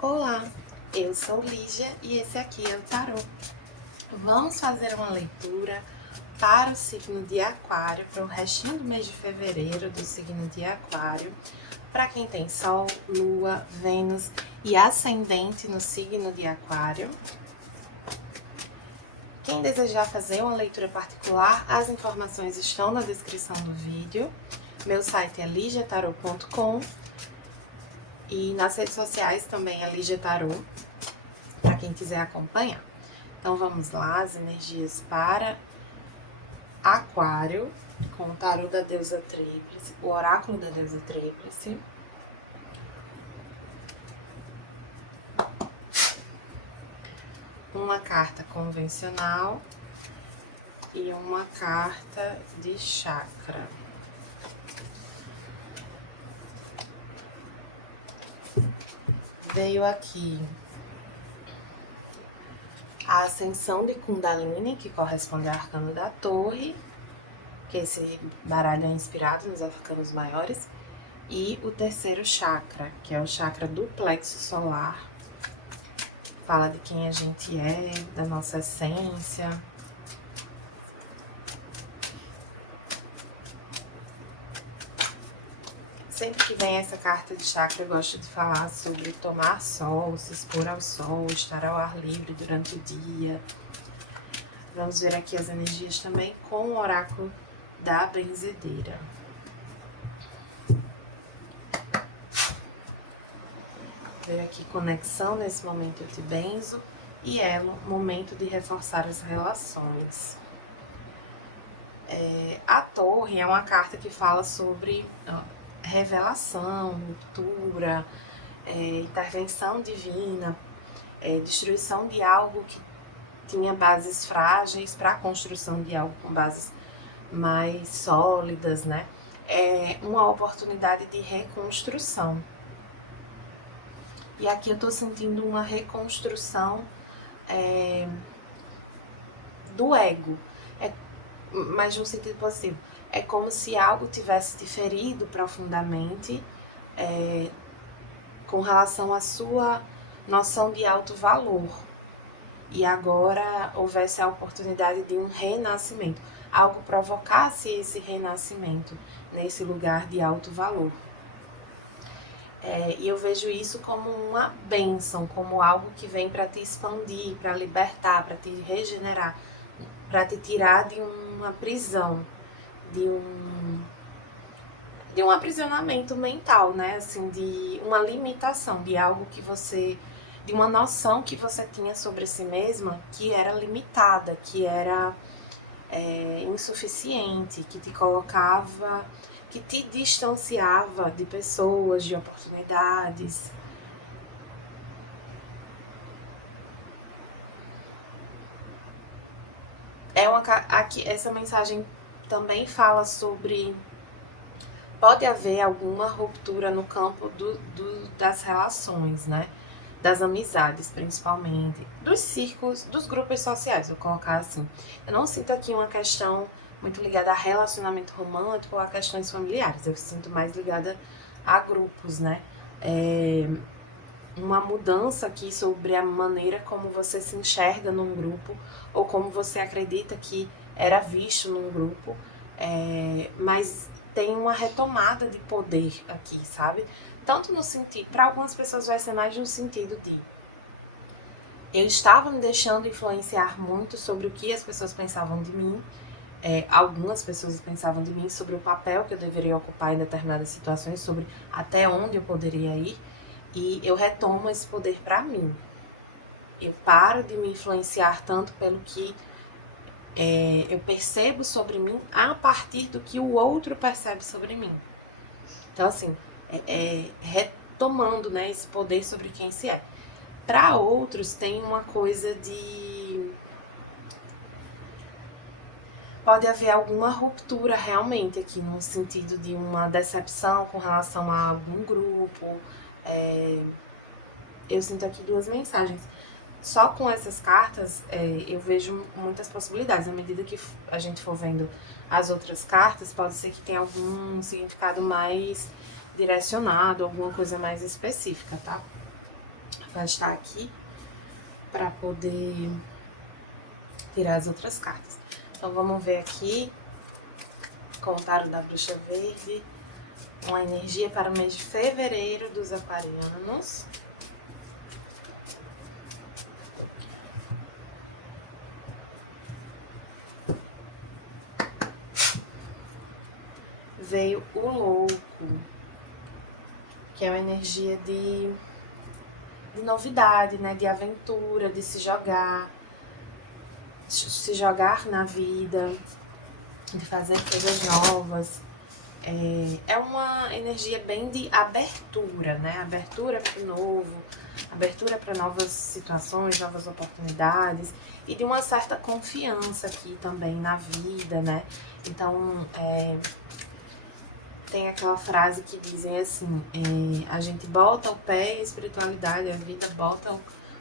Olá, eu sou Lígia e esse aqui é o tarô. Vamos fazer uma leitura para o signo de Aquário, para o restinho do mês de fevereiro do signo de Aquário, para quem tem Sol, Lua, Vênus e Ascendente no signo de Aquário. Quem desejar fazer uma leitura particular, as informações estão na descrição do vídeo. Meu site é ligiatarot.com e nas redes sociais também é Lígia Tarot, para quem quiser acompanhar. Então vamos lá, as energias para Aquário, com o tarô da deusa Tríplice, o oráculo da deusa Tríplice. Uma carta convencional e uma carta de chakra. Veio aqui a ascensão de Kundalini, que corresponde ao arcano da torre, que esse baralho é inspirado nos arcanos maiores, e o terceiro chakra, que é o chakra do plexo solar. Fala de quem a gente é, da nossa essência. Sempre que vem essa carta de chakra, eu gosto de falar sobre tomar sol, se expor ao sol, estar ao ar livre durante o dia. Vamos ver aqui as energias também com o oráculo da benzedeira. Ver aqui conexão nesse momento eu te benzo e elo, momento de reforçar as relações. A torre é uma carta que fala sobre revelação, ruptura, intervenção divina, destruição de algo que tinha bases frágeis para a construção de algo com bases mais sólidas, né? É uma oportunidade de reconstrução. E aqui eu tô sentindo uma reconstrução do ego, mas de um sentido positivo. É como se algo tivesse te ferido profundamente com relação à sua noção de alto valor. E agora houvesse a oportunidade de um renascimento. Algo provocasse esse renascimento nesse lugar de alto valor. E eu vejo isso como uma bênção, como algo que vem para te expandir, para libertar, para te regenerar, para te tirar de uma prisão, de um aprisionamento mental, né? Assim, de uma limitação, de algo que você, de uma noção que você tinha sobre si mesma que era limitada, que era insuficiente, que te colocava, que te distanciava de pessoas, de oportunidades. Aqui, essa mensagem também fala sobre pode haver alguma ruptura no campo das relações, né? Das amizades, principalmente, dos círculos, dos grupos sociais, vou colocar assim. Eu não sinto aqui uma questão muito ligada a relacionamento romântico ou a questões familiares, eu sinto mais ligada a grupos, né? Uma mudança aqui sobre a maneira como você se enxerga num grupo ou como você acredita que era visto num grupo, mas tem uma retomada de poder aqui, sabe? Tanto no sentido, para algumas pessoas vai ser mais no sentido de eu estava me deixando influenciar muito sobre o que as pessoas pensavam de mim, algumas pessoas pensavam de mim sobre o papel que eu deveria ocupar em determinadas situações, sobre até onde eu poderia ir, e eu retomo esse poder para mim. Eu paro de me influenciar tanto pelo que eu percebo sobre mim a partir do que o outro percebe sobre mim. Então, assim, retomando, né, esse poder sobre quem se é. Para outros, tem uma coisa de... Pode haver alguma ruptura realmente aqui, no sentido de uma decepção com relação a algum grupo. Eu sinto aqui duas mensagens. Só com essas cartas, eu vejo muitas possibilidades. À medida que a gente for vendo as outras cartas, pode ser que tenha algum significado mais direcionado, alguma coisa mais específica, tá? vai estar aqui para poder tirar as outras cartas. Então vamos ver aqui com o tarô da Bruxa Verde, uma energia para o mês de fevereiro dos aquarianos. Veio o Louco, que é uma energia de novidade, né? De aventura, de se jogar na vida, de fazer coisas novas. É uma energia bem de abertura, né? Abertura para o novo, abertura para novas situações, novas oportunidades e de uma certa confiança aqui também na vida, né? Então, tem aquela frase que dizem assim, a gente bota o pé e a espiritualidade, a vida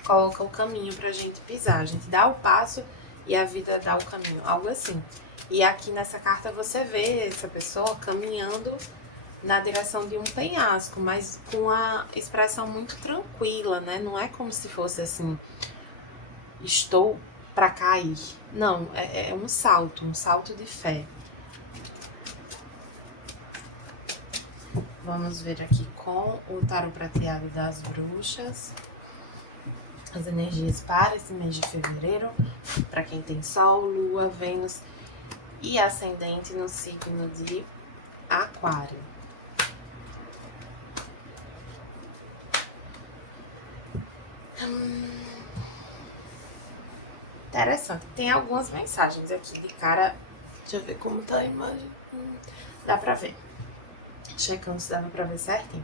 coloca o caminho pra gente pisar. A gente dá o passo e a vida dá o caminho, algo assim. E aqui nessa carta você vê essa pessoa caminhando na direção de um penhasco, mas com a expressão muito tranquila, né? Não é como se fosse assim, estou pra cair. Não, é um salto de fé. Vamos ver aqui com o tarô prateado das bruxas as energias para esse mês de fevereiro, para quem tem Sol, Lua, Vênus e Ascendente no signo de Aquário. Interessante. Tem algumas mensagens aqui de cara. Deixa eu ver como tá a imagem. Dá pra ver. Checando se dava pra ver certinho.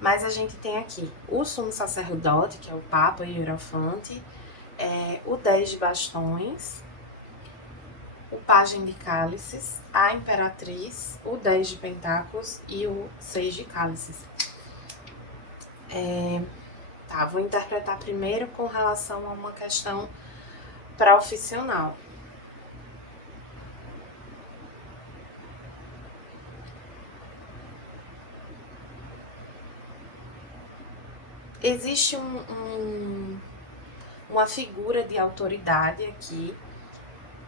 Mas a gente tem aqui o sumo sacerdote, que é o Papa e o Hierofante, o 10 de bastões, o pajem de cálices, a imperatriz, o 10 de pentáculos e o 6 de cálices. Tá, vou interpretar primeiro com relação a uma questão profissional. Existe uma figura de autoridade aqui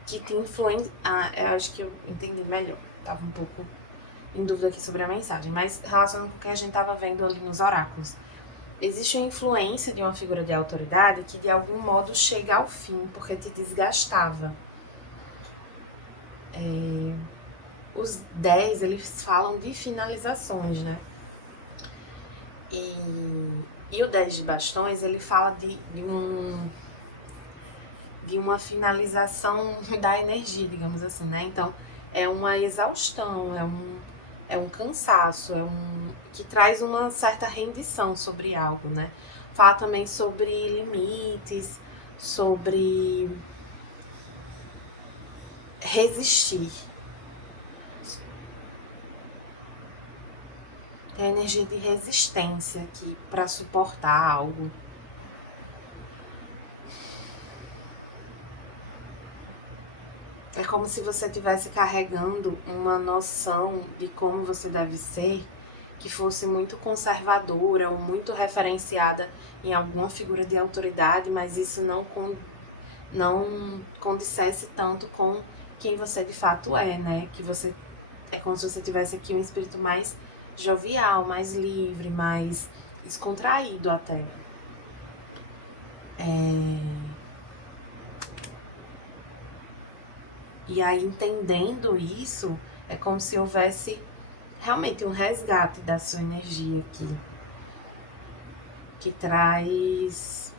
que te influencia. Eu acho que eu entendi melhor. Tava um pouco em dúvida aqui sobre a mensagem, mas relacionando com o que a gente tava vendo ali nos oráculos. Existe uma influência de uma figura de autoridade que de algum modo chega ao fim, porque te desgastava. Os 10, eles falam de finalizações, né? E o 10 de bastões, ele fala de uma finalização da energia, digamos assim, né? Então, é uma exaustão, é um cansaço, que traz uma certa rendição sobre algo, né? Fala também sobre limites, sobre resistir. Tem a energia de resistência aqui para suportar algo. É como se você estivesse carregando uma noção de como você deve ser, que fosse muito conservadora ou muito referenciada em alguma figura de autoridade, mas isso não condissesse tanto com quem você de fato é, né? Que você é como se você tivesse aqui um espírito mais jovial, mais livre, mais descontraído até. E aí, entendendo isso, é como se houvesse realmente um resgate da sua energia aqui, que traz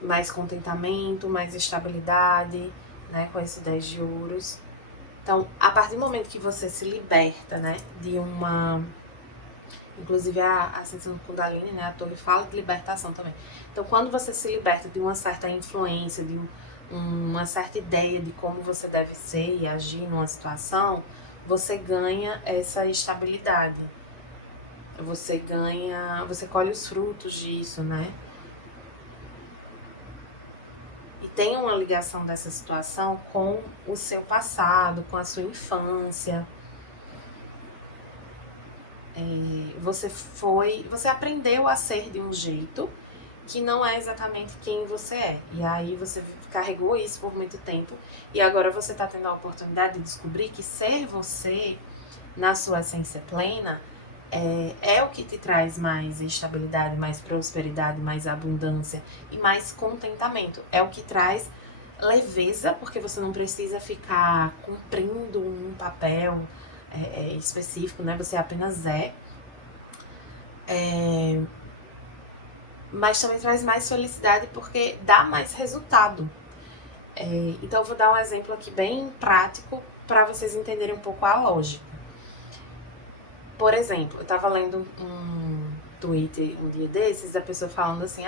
mais contentamento, mais estabilidade, né, com esse 10 de ouros. Então, a partir do momento que você se liberta, né, de uma... Inclusive, a Ascensão Kundalini, né, a torre fala de libertação também. Então, quando você se liberta de uma certa influência, de uma certa ideia de como você deve ser e agir numa situação, você ganha essa estabilidade. Você colhe os frutos disso, né? E tem uma ligação dessa situação com o seu passado, com a sua infância. Você aprendeu a ser de um jeito que não é exatamente quem você é. E aí você carregou isso por muito tempo e agora você está tendo a oportunidade de descobrir que ser você na sua essência plena é o que te traz mais estabilidade, mais prosperidade, mais abundância e mais contentamento. É o que traz leveza, porque você não precisa ficar cumprindo um papel específico, né? Você apenas mas também traz mais felicidade porque dá mais resultado. Então eu vou dar um exemplo aqui bem prático para vocês entenderem um pouco a lógica. Por exemplo, eu tava lendo um Twitter um dia desses, da pessoa falando assim,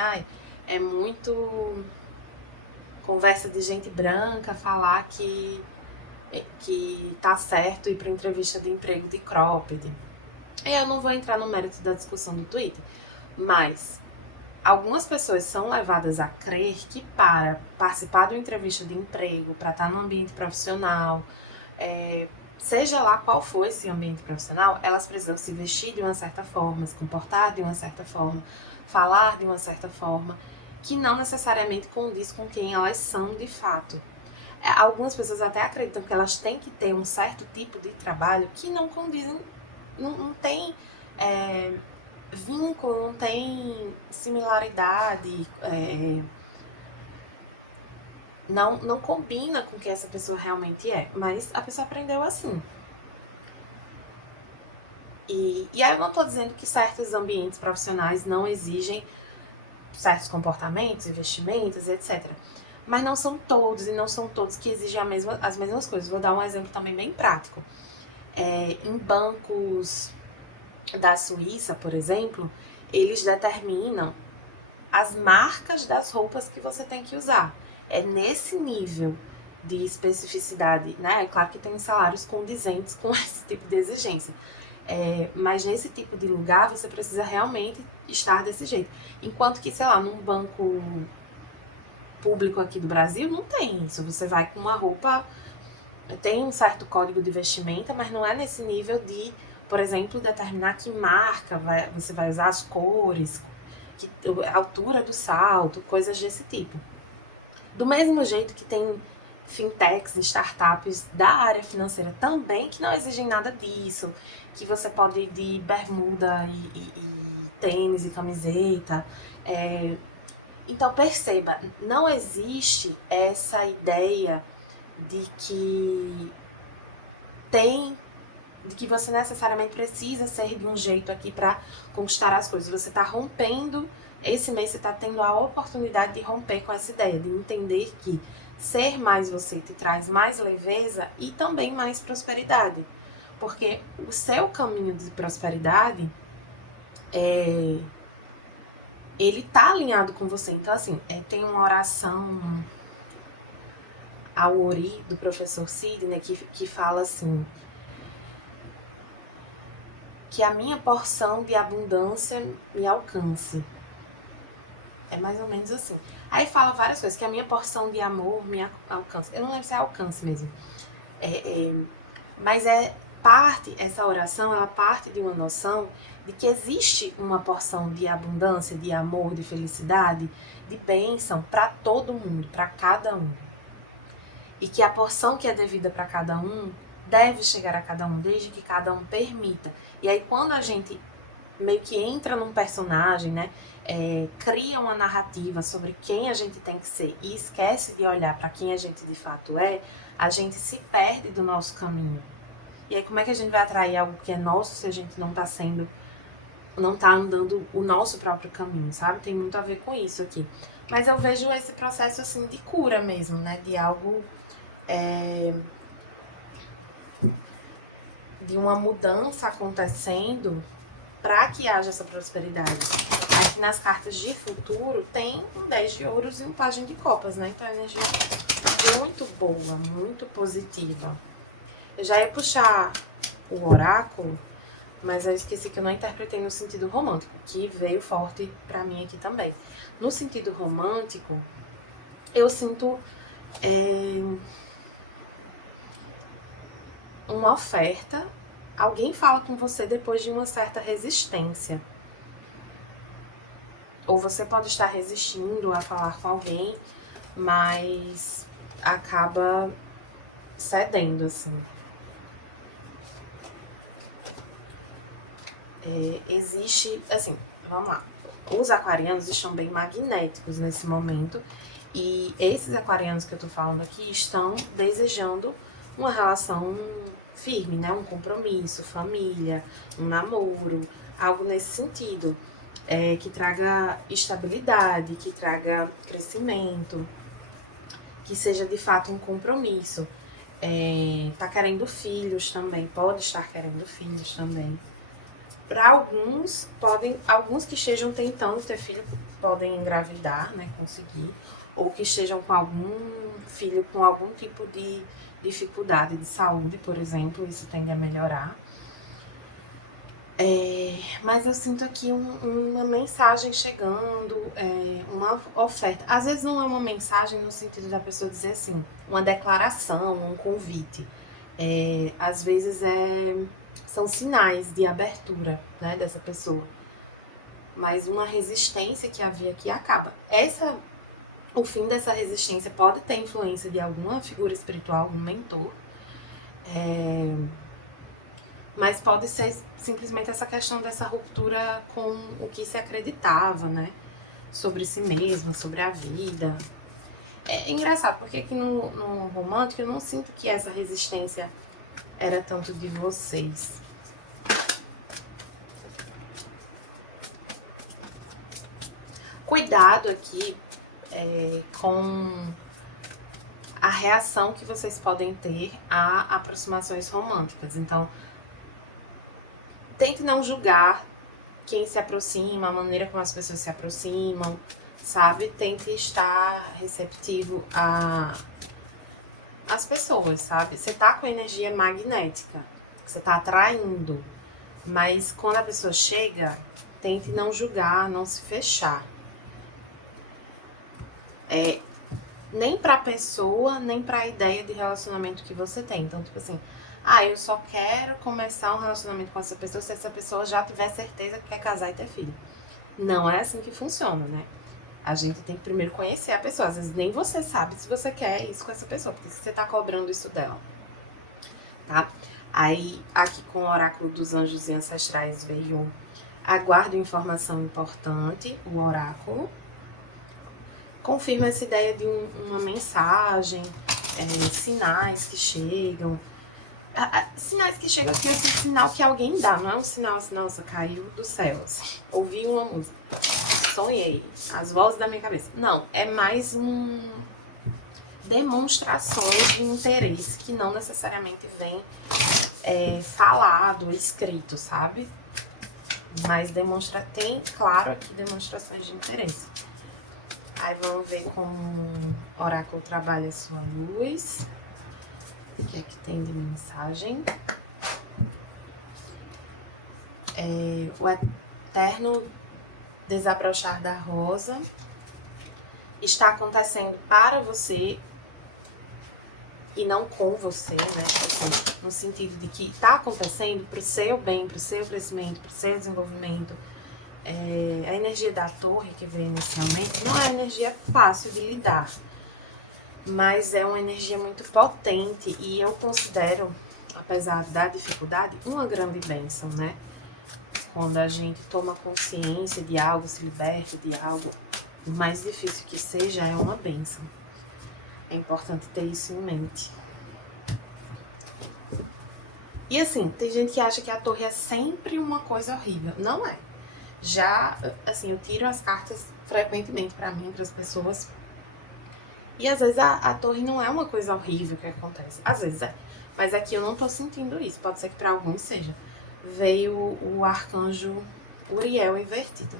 é muito conversa de gente branca falar que tá certo ir pra entrevista de emprego de cropped. Eu não vou entrar no mérito da discussão do Twitter, mas algumas pessoas são levadas a crer que para participar de uma entrevista de emprego, para estar no ambiente profissional, seja lá qual for esse ambiente profissional, elas precisam se vestir de uma certa forma, se comportar de uma certa forma, falar de uma certa forma, que não necessariamente condiz com quem elas são de fato. Algumas pessoas até acreditam que elas têm que ter um certo tipo de trabalho que não condizem, não tem vínculo, não tem similaridade, não combina com o que essa pessoa realmente é, mas a pessoa aprendeu assim. E aí eu não estou dizendo que certos ambientes profissionais não exigem certos comportamentos, investimentos, etc. Mas não são todos, e não são todos que exigem as mesmas coisas. Vou dar um exemplo também bem prático. Em bancos da Suíça, por exemplo, eles determinam as marcas das roupas que você tem que usar. É nesse nível de especificidade, né? É claro que tem salários condizentes com esse tipo de exigência. Mas nesse tipo de lugar você precisa realmente estar desse jeito. Enquanto que, sei lá, num banco público aqui do Brasil, não tem isso. Você vai com uma roupa, tem um certo código de vestimenta, mas não é nesse nível de, por exemplo, determinar que marca você vai usar, as cores, a altura do salto, coisas desse tipo. Do mesmo jeito que tem fintechs, startups da área financeira também que não exigem nada disso, que você pode ir de bermuda e tênis e camiseta. Então perceba, não existe essa ideia de que você necessariamente precisa ser de um jeito aqui para conquistar as coisas. Você está rompendo, esse mês você está tendo a oportunidade de romper com essa ideia, de entender que ser mais você te traz mais leveza e também mais prosperidade. Porque o seu caminho de prosperidade ele tá alinhado com você. Então, assim, tem uma oração ao Ori, do professor Sidney, que fala assim: que a minha porção de abundância me alcance. É mais ou menos assim. Aí fala várias coisas, que a minha porção de amor me alcance. Eu não lembro se é alcance mesmo. Mas essa oração, ela parte de uma noção de que existe uma porção de abundância, de amor, de felicidade, de bênção para todo mundo, para cada um. E que a porção que é devida para cada um deve chegar a cada um, desde que cada um permita. E aí quando a gente meio que entra num personagem, né, cria uma narrativa sobre quem a gente tem que ser e esquece de olhar para quem a gente de fato é, a gente se perde do nosso caminho. E aí como é que a gente vai atrair algo que é nosso se a gente não tá andando o nosso próprio caminho, sabe? Tem muito a ver com isso aqui. Mas eu vejo esse processo assim de cura mesmo, né, de algo de uma mudança acontecendo para que haja essa prosperidade. Aqui nas cartas de futuro tem um 10 de ouros e um pajem de copas, né? Então a energia é muito boa, muito positiva. Eu já ia puxar o oráculo, mas eu esqueci que eu não interpretei no sentido romântico, que veio forte pra mim aqui também. No sentido romântico, eu sinto uma oferta. Alguém fala com você depois de uma certa resistência. ou você pode estar resistindo a falar com alguém, mas acaba cedendo, assim. Existe, assim, vamos lá. Os aquarianos estão bem magnéticos nesse momento. E esses aquarianos que eu tô falando aqui estão desejando uma relação firme, né? Um compromisso, família, um namoro, algo nesse sentido. Que traga estabilidade, que traga crescimento, que seja de fato um compromisso. Tá querendo filhos também, pode estar querendo filhos também. Para alguns que estejam tentando ter filho podem engravidar, né, conseguir, ou que estejam com algum filho com algum tipo de dificuldade de saúde, por exemplo, isso tende a melhorar. Mas eu sinto aqui uma mensagem chegando, uma oferta. Às vezes não é uma mensagem no sentido da pessoa dizer assim, uma declaração, um convite. Às vezes são sinais de abertura, né, dessa pessoa. Mas uma resistência que havia aqui acaba. O fim dessa resistência pode ter influência de alguma figura espiritual, um mentor, mas pode ser simplesmente essa questão dessa ruptura com o que se acreditava, né? Sobre si mesma, sobre a vida. É engraçado, porque aqui no romântico eu não sinto que essa resistência era tanto de vocês. Cuidado aqui com a reação que vocês podem ter a aproximações românticas. Então, tente não julgar quem se aproxima, a maneira como as pessoas se aproximam, sabe? Tente estar receptivo às pessoas, sabe? Você tá com energia magnética, você tá atraindo, mas quando a pessoa chega, tente não julgar, não se fechar. Nem pra pessoa, nem pra ideia de relacionamento que você tem. Então, tipo assim, eu só quero começar um relacionamento com essa pessoa se essa pessoa já tiver certeza que quer casar e ter filho. Não é assim que funciona, né? A gente tem que primeiro conhecer a pessoa. Às vezes nem você sabe se você quer isso com essa pessoa, porque você tá cobrando isso dela, tá? Aí, aqui com o oráculo dos anjos e ancestrais veio aguardo informação importante, o oráculo. Confirma essa ideia de uma mensagem, sinais que chegam. Sinais que chegam aqui, esse sinal que alguém dá, não é um sinal assim, nossa, caiu do céu, assim, ouvi uma música, sonhei, as vozes da minha cabeça. Não, é mais demonstrações de interesse que não necessariamente vem falado, escrito, sabe? Mas tem, claro, aqui demonstrações de interesse. Aí vamos ver como o oráculo trabalha a sua luz. O que é que tem de mensagem? O eterno desabrochar da rosa está acontecendo para você e não com você, né? Assim, no sentido de que está acontecendo para o seu bem, para o seu crescimento, para o seu desenvolvimento. A energia da torre que veio inicialmente não é energia fácil de lidar, mas é uma energia muito potente e eu considero, apesar da dificuldade, uma grande bênção, né? Quando a gente toma consciência de algo, se liberta de algo, o mais difícil que seja, é uma bênção. É importante ter isso em mente. E assim, tem gente que acha que a torre é sempre uma coisa horrível. Não é. Já, assim, eu tiro as cartas frequentemente pra mim, para as pessoas. E às vezes a torre não é uma coisa horrível que acontece. Às vezes é. Mas aqui eu não tô sentindo isso. Pode ser que pra alguns seja. Veio o arcanjo Uriel invertido.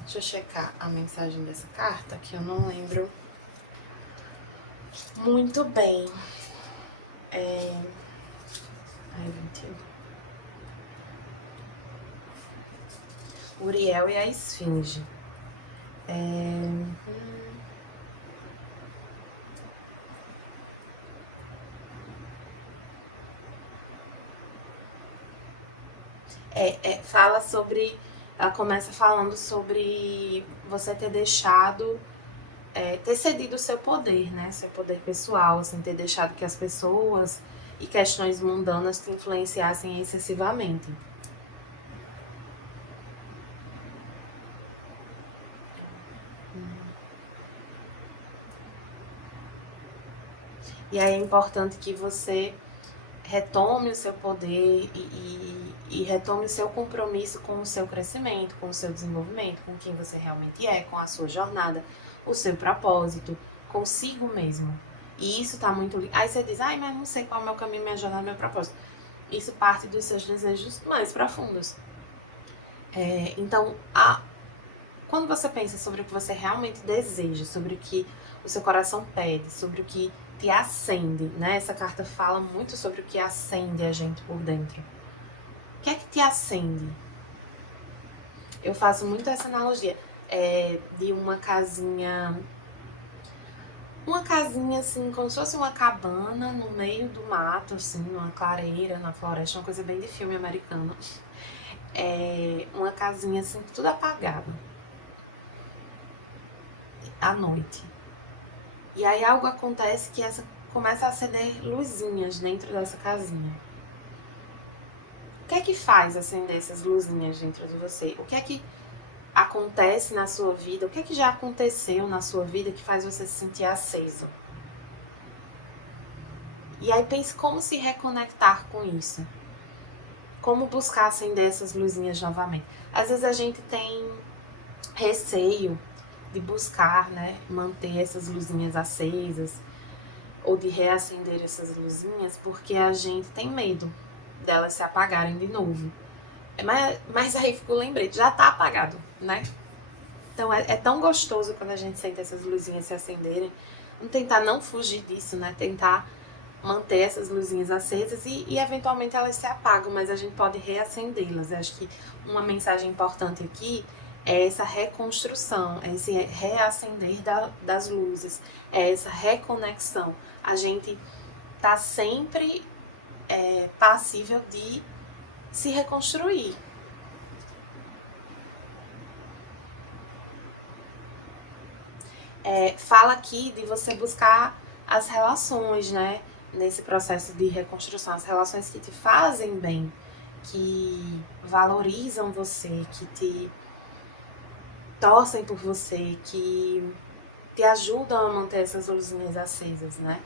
Deixa eu checar a mensagem dessa carta, que eu não lembro muito bem. Ai, 21. Uriel e a Esfinge. Fala sobre Ela começa falando sobre você ter deixado, ter cedido o seu poder, né? Seu poder pessoal, assim, ter deixado que as pessoas e questões mundanas te influenciassem excessivamente. E aí é importante que você retome o seu poder e retome o seu compromisso com o seu crescimento, com o seu desenvolvimento, com quem você realmente é, com a sua jornada, o seu propósito, consigo mesmo. E isso tá muito. Aí você diz, ai, mas não sei qual é o meu caminho, minha jornada, meu propósito. Isso parte dos seus desejos mais profundos. Então, quando você pensa sobre o que você realmente deseja, sobre o que o seu coração pede, sobre o que te acende, né? Essa carta fala muito sobre o que acende a gente por dentro. O que é que te acende? Eu faço muito essa analogia de uma casinha assim, como se fosse uma cabana no meio do mato, assim, numa clareira, na floresta, uma coisa bem de filme americano. Uma casinha assim, tudo apagado à noite. E aí algo acontece que começa a acender luzinhas dentro dessa casinha. O que é que faz acender essas luzinhas dentro de você? O que é que acontece na sua vida? O que é que já aconteceu na sua vida que faz você se sentir aceso? E aí pense como se reconectar com isso. Como buscar acender essas luzinhas novamente. Às vezes a gente tem receio de buscar, né, manter essas luzinhas acesas ou de reacender essas luzinhas porque a gente tem medo delas se apagarem de novo. Mas aí fica o lembrete, já tá apagado, né? Então é tão gostoso quando a gente sente essas luzinhas se acenderem. Vamos tentar não fugir disso, né? Tentar manter essas luzinhas acesas e eventualmente elas se apagam, mas a gente pode reacendê-las. Eu acho que uma mensagem importante aqui é essa reconstrução, é esse reacender das luzes, é essa reconexão. A gente tá sempre passível de se reconstruir. Fala aqui de você buscar as relações, né? Nesse processo de reconstrução, as relações que te fazem bem, que valorizam você, que te torcem por você, que te ajudam a manter essas luzinhas acesas, né?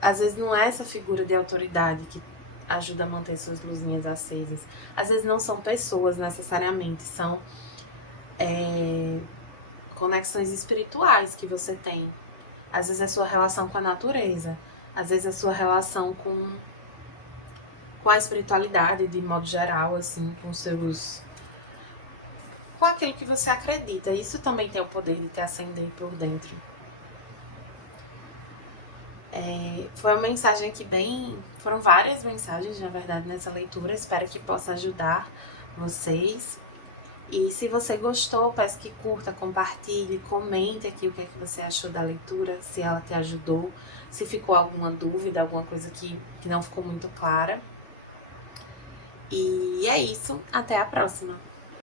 Às vezes não é essa figura de autoridade que ajuda a manter suas luzinhas acesas. Às vezes não são pessoas necessariamente, são conexões espirituais que você tem. Às vezes é sua relação com a natureza, às vezes é sua relação com a espiritualidade de modo geral, assim, com aquilo que você acredita. Isso também tem o poder de te acender por dentro. Foi uma mensagem aqui foram várias mensagens, na verdade, nessa leitura. Espero que possa ajudar vocês. E se você gostou, peço que curta, compartilhe, comente aqui o que é que você achou da leitura, se ela te ajudou, se ficou alguma dúvida, alguma coisa que não ficou muito clara. E é isso, até a próxima!